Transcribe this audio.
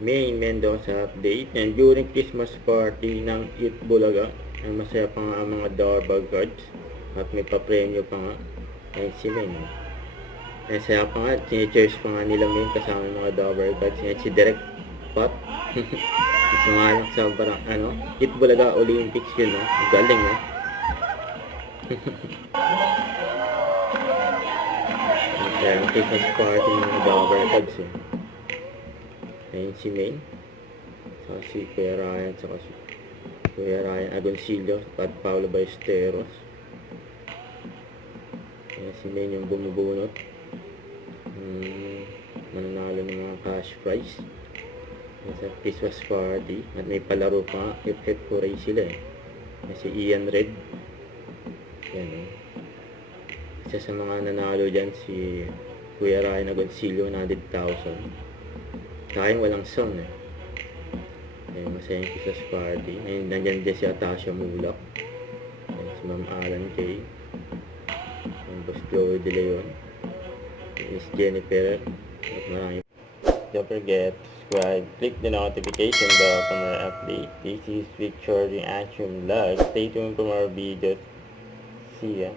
May Mendoza update. And during Christmas party ng Eat Bulaga, ang masaya pa nga ang mga doorbell cards at may papremyo pa nga. Ayun si May. Ang saya pa nga, sinicheers pa nga nila May kasama yung mga doorbell cards. Yan si Direct Pot. Sumalang sa parang Eat Bulaga Olympics yun, no? Galing, no? Kaya ang Christmas party ng mga doorbell cards, eh. Ayun si May. Saka si Kuya Ryan, saka si Kuya Ryan Agoncillo at Paolo Ballesteros. Ayan si May yung bumubunot. Mananalo ng mga cash prize. Ayan sa Christmas party. At may palaro pa. Hip-hip hooray sila, eh. Ayan si Ian Red. Ayan, eh. Isa sa mga nanalo dyan si Kuya Ryan Agoncillo, 100,000. Sayang walang song, eh. Ayun, masayang Christmas party. Ayun, nandyan din si Atasha Mulak. Ayun, si Ma'am Alan Kay. Ayun, Boss Joey De Leon. Miss Jennifer. At marami. Don't forget to subscribe. Click the notification bell for more update. This is Victor Reaction Vlog. Stay tuned for more videos. See ya.